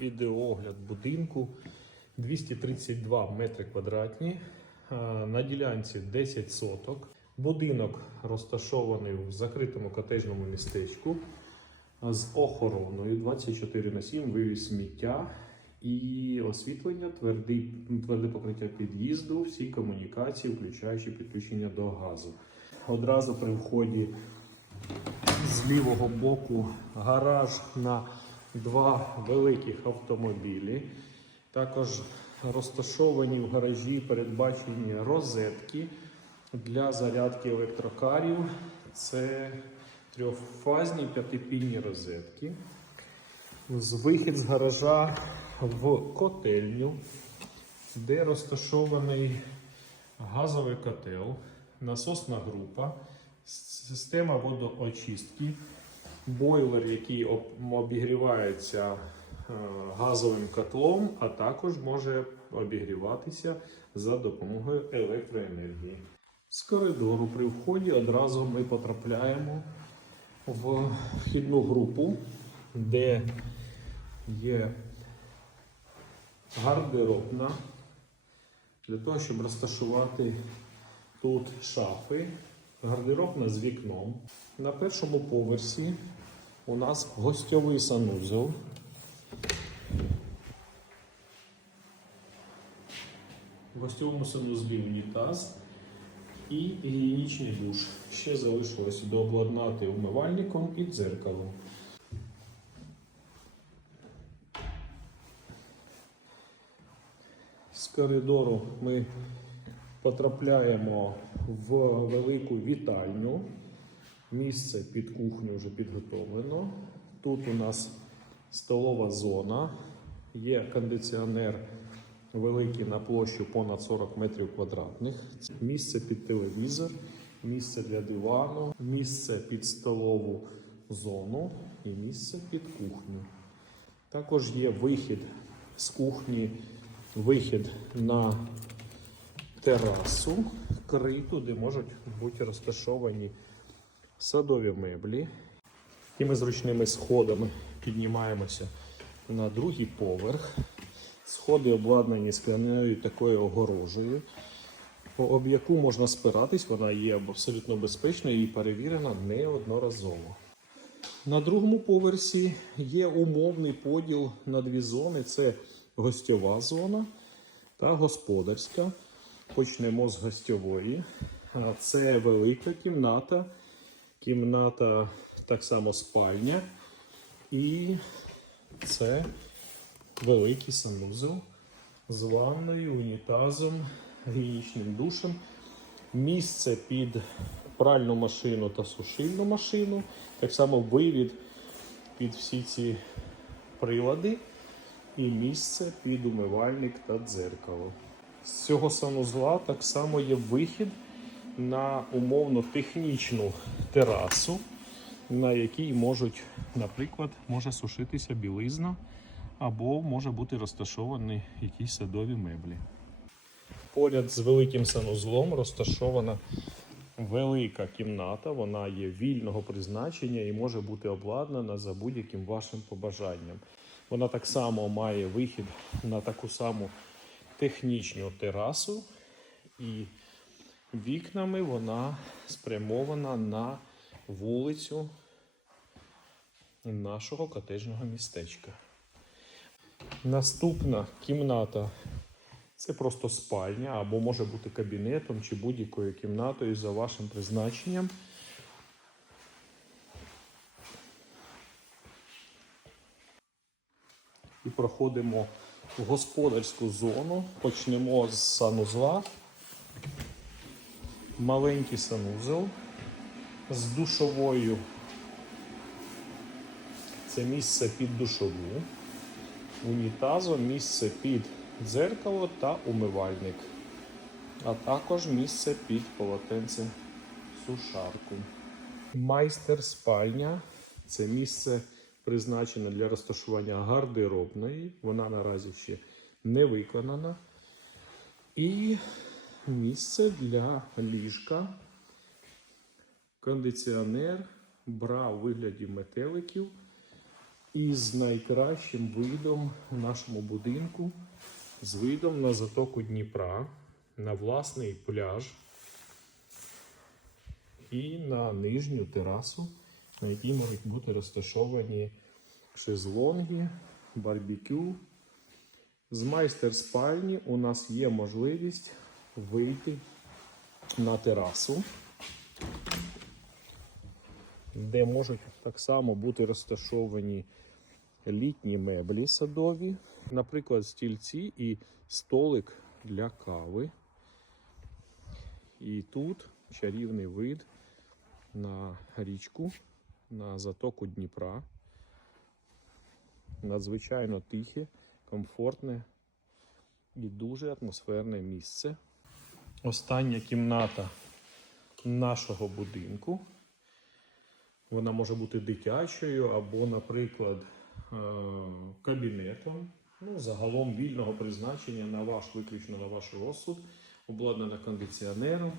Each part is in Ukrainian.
Відеоогляд будинку 232 метри квадратні. На ділянці 10 соток. Будинок розташований в закритому котежному містечку з охороною 24 на 7 вивіз сміття і освітлення, твердий, тверде покриття під'їзду, всі комунікації, включаючи підключення до газу. Одразу при вході з лівого боку гараж на два великих автомобілі. Також розташовані в гаражі передбачені розетки для зарядки електрокарів. Це трьохфазні п'ятипінні розетки. З вихід з гаража в котельню, де розташований газовий котел, насосна група, система водоочистки, бойлер, який обігрівається е, газовим котлом, а також може обігріватися за допомогою електроенергії. З коридору при вході одразу ми потрапляємо в вхідну групу, де є гардеробна для того, щоб розташувати тут шафи. Гардеробна з вікном. На першому поверсі у нас гостьовий санузел. В гостьовому санузлі унітаз і гігієнічний душ. Ще залишилось дообладнати умивальником і дзеркалом. З коридору ми потрапляємо в велику вітальню. Місце під кухню вже підготовлено. Тут у нас столова зона, є кондиціонер великий на площу понад 40 метрів квадратних. Місце під телевізор, місце для дивану, місце під столову зону і місце під кухню. Також є вихід з кухні, вихід на терасу, криту, де можуть бути розташовані садові меблі. Такими зручними сходами піднімаємося на другий поверх. Сходи обладнані скляною такою огорожею, об яку можна спиратись, вона є абсолютно безпечною і перевірена неодноразово. На другому поверсі є умовний поділ на дві зони: це гостьова зона та господарська. Почнемо з гостьової. Це велика кімната, кімната так само спальня. І це великий санузел з ванною, унітазом, гігієнічним душем. Місце під пральну машину та сушильну машину. Так само вивід під всі ці прилади. І місце під умивальник та дзеркало. З цього санузла так само є вихід на умовно технічну терасу, на якій можуть, наприклад, може сушитися білизна або може бути розташовані якісь садові меблі. Поряд з великим санузлом розташована велика кімната. Вона є вільного призначення і може бути обладнана за будь-яким вашим побажанням. Вона так само має вихід на таку саму технічну терасу, і вікнами вона спрямована на вулицю нашого котежного містечка. Наступна кімната це просто спальня, або може бути кабінетом чи будь-якою кімнатою за вашим призначенням. І проходимо в господарську зону. Почнемо з санузла. Маленький санузел з душовою. Це місце під душову. Унітазом місце під дзеркало та умивальник. А також місце під полотенцем сушарку. Майстер спальня це місце призначене для розташування гардеробної. Вона наразі ще не виконана. І місце для ліжка, кондиціонер, бра у вигляді метеликів із найкращим видом в нашому будинку, з видом на затоку Дніпра, на власний пляж і на нижню терасу, на якій можуть бути розташовані шезлонги, барбекю. З майстер спальні у нас є можливість вийти на терасу, де можуть так само бути розташовані літні меблі садові, наприклад, стільці і столик для кави. І тут чарівний вид на річку, на затоку Дніпра. Надзвичайно тихе, комфортне і дуже атмосферне місце. Остання кімната нашого будинку. Вона може бути дитячою або, наприклад, е, кабінетом. Ну, загалом вільного призначення на ваш, виключно на ваш розсуд, обладнана кондиціонером.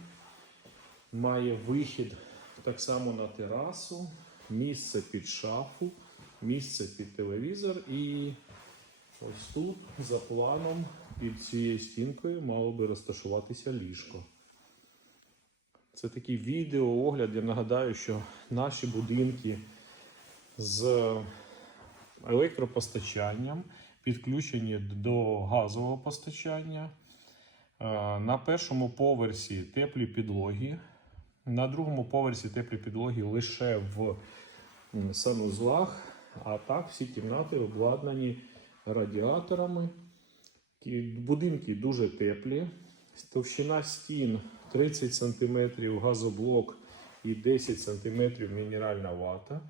Має вихід так само на терасу, місце під шафу, місце під телевізор і ось тут за планом під цією стінкою мало би розташуватися ліжко. Це такий відеоогляд. Я нагадаю, що наші будинки з електропостачанням підключені до газового постачання. Е, На першому поверсі теплі підлоги. На другому поверсі теплі підлоги лише в санузлах, а так всі кімнати обладнані радіаторами. Ті Будинки дуже теплі. Товщина стін 30 см газоблок і 10 см мінеральна вата.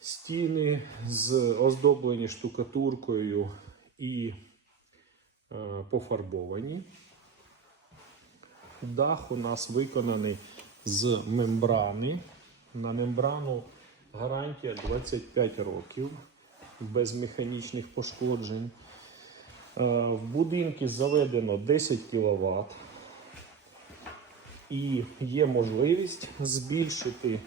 Стіни з оздоблені штукатуркою і е, пофарбовані. Дах у нас виконаний з мембрани. На мембрану гарантія 25 років без механічних пошкоджень. Е, В будинку заведено 10 кВт. І є можливість збільшити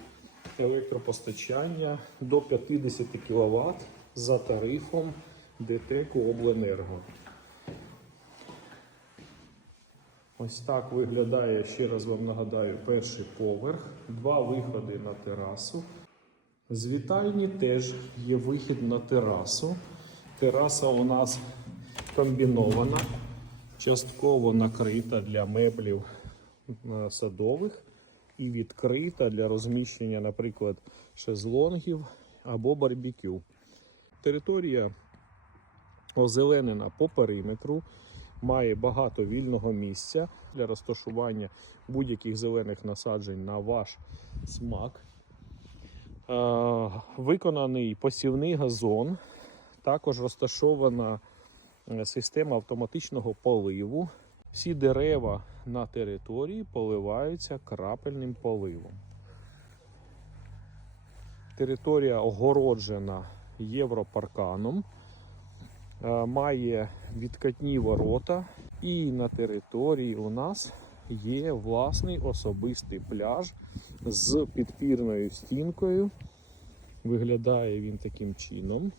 електропостачання до 50 кВт за тарифом ДТЕКу Обленерго. Ось так виглядає, ще раз вам нагадаю, перший поверх, два виходи на терасу. З вітальні теж є вихід на терасу. Тераса у нас комбінована, частково накрита для меблів е, садових і відкрита для розміщення, наприклад, шезлонгів або барбекю. Територія озеленена по периметру, має багато вільного місця для розташування будь-яких зелених насаджень на ваш смак. Е, Виконаний посівний газон, також розташована система автоматичного поливу. Всі дерева на території поливаються крапельним поливом. Територія огороджена європарканом, е, має відкатні ворота, і на території у нас є власний особистий пляж з підпірною стінкою. Виглядає він таким чином.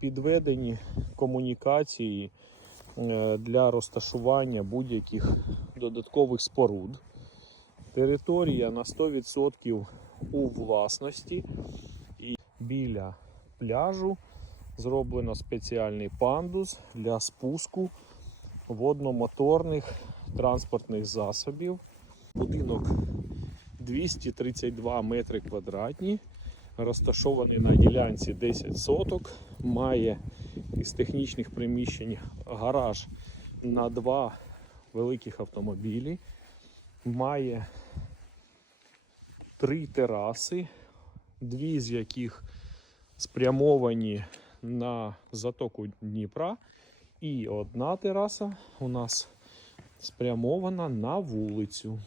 Підведені комунікації е, для розташування будь-яких додаткових споруд. Територія на 100% у власності. І біля пляжу зроблено спеціальний пандус для спуску водномоторних транспортних засобів. Будинок 232 метри квадратні, розташований на ділянці 10 соток, має із технічних приміщень гараж на два великих автомобілі, має три тераси, дві з яких спрямовані на затоку Дніпра, і одна тераса у нас спрямована на вулицю.